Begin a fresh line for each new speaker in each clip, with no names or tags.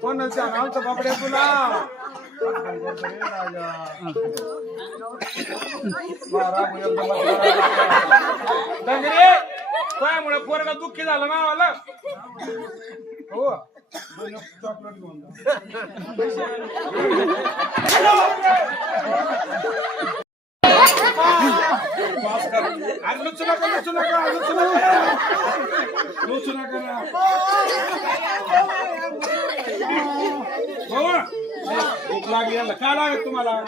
कोणाच्या नावचं बापड्या तुला डंगरे त्यामुळे पोरगा दुःखी झालं ना मला हो. चॉकलेट घेऊन जा. पास कर. अरे लुचू नका लुचू नका लुचू नका लुचू नका ना हो भूक लागली काय लागत तुम्हाला?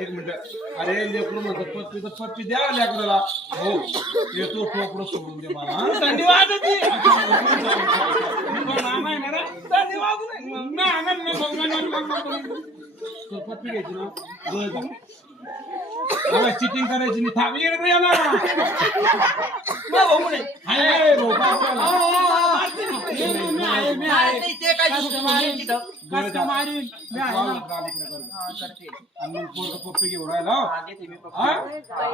एक मिनिट. अरे लेकरू म्हणतात पप्पी तर पप्पी द्या लेकराला. हो येतो टोपडं सोडून दे मला? थंडी वाजती. थंडी वाजू. नाही, पप्पी घ्यायची ना. मला चिटिंग करायची नाही. थांब इकडे ये? मी. आहे, मी आहे. कर. आणि मग पोरगं पप्पी घेऊन राहिला. हो. हा?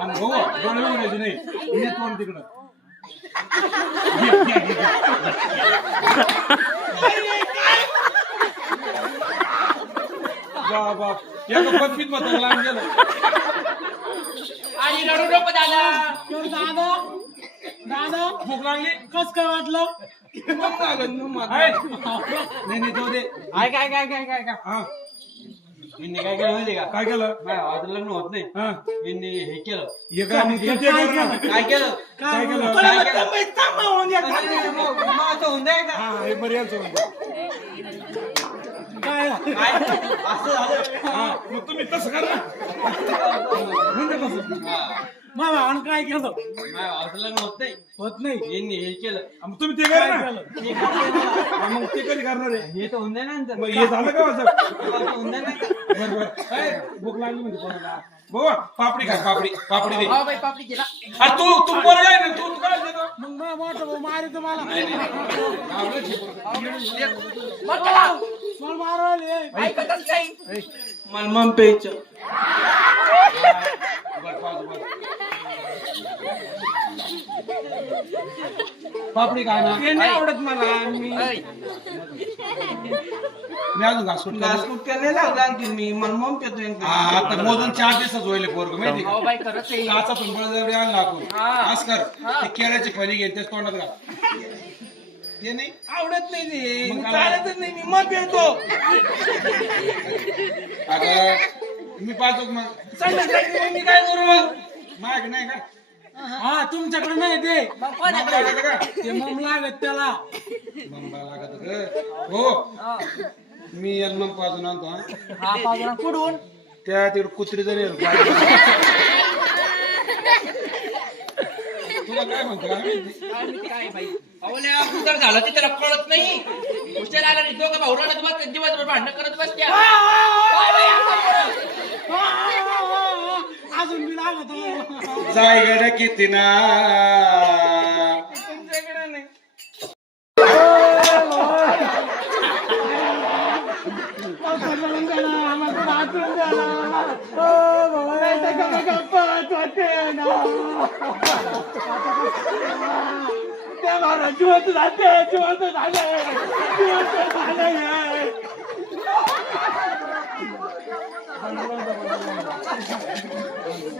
आणि हो डोळे उघडायचे नाही. ये तोंड तिकडं. घे, घे, घे, घे. वा बाप. एका पप्पीत मत लांब गेलं?
आणि रडू नको दादा.
दादा दादा
भूक लागली?
कस काय वाटलं?
ना. आहे. नाही नाही जाऊ दे.
काय काय काय काय काय काय
हा.
यांनी काय केलं माहिती का?
काय केलं?
माझ्या भावाचं लग्न होत नाही.
हा.
यांनी हे केलं.
हे काय मग तू ते कर ना.
काय केलं?
काय केलं?
काय केलं? अरे, मग माझं होऊन जाईल का
हा हे बरं होतं.
काय? असं झालं
मग तुम्ही तसं करा म्हणजे कसं
मग भावानं काय केलं?
भावाचं लग्न होत नाही.
होत नाही
यांनी हे केलं
मग तुम्ही ते करा ना
हे काय केलं?
मग ते कधी करणार आहे
हे तर होऊन जाईल ना नंतर.
मग हे झालं का माझं?
असं होऊन जाईल ना
बरं बरं. ए, भूक लागली म्हणजे कोणाला? भाऊ पापडी खा पापडी पापडी दे
हा बाई पापडी केला
अरे तू तू पोरगा आहे ना तू तू काय देतो
मग मग मोठं भाऊ मारे तुम्हाला
आवडलं ते पोरगं.
मला मारवाले
ऐकतच नाही मला मम प्यायचं
बरं, पाहतो, बरं. पापडी काय ना.
ते नाही आवडत मला. मी
मी अजून घास
घास कुटक्याने लागला आणखी मी. मला मम पेतो
हा आता मोजून चार दिवसच होईल पोरग माहिती का?
हो बाई खरंच आहे.
काचा पण बळजबरी आणला आपण. आज कर. ती केळ्याची फणी घे तेच तोंडात घाल. ते नाही?
आवडत नाही ते.
मग?
चालतच नाही. मी मग पेतो.
अगं मी पाहतो का मग
मी काय करू? मग
माग नाही का?
हा तुमच्याकडे नाही ते.
मग लागत का
ते मग लागत त्याला.
मग लागत हो. मी याला मग पाजून आणतो हा.
हा
त्या तिकडे कुत्री जरी तुला काय म्हणतो काय माहिती?
काय माहिती काय बाई अवल्या उदर झालं ते त्याला कळत नाही. हुशार आला नाही दोघं भाऊ रडत बस दिवसभर भांडण करत बसत्या काय बाई असं करत?
अजून मी लागत
जाय गड किती ना
तुमच्याकडे नाही
जिवंत झाले जिवंत झाले जिवंत झाले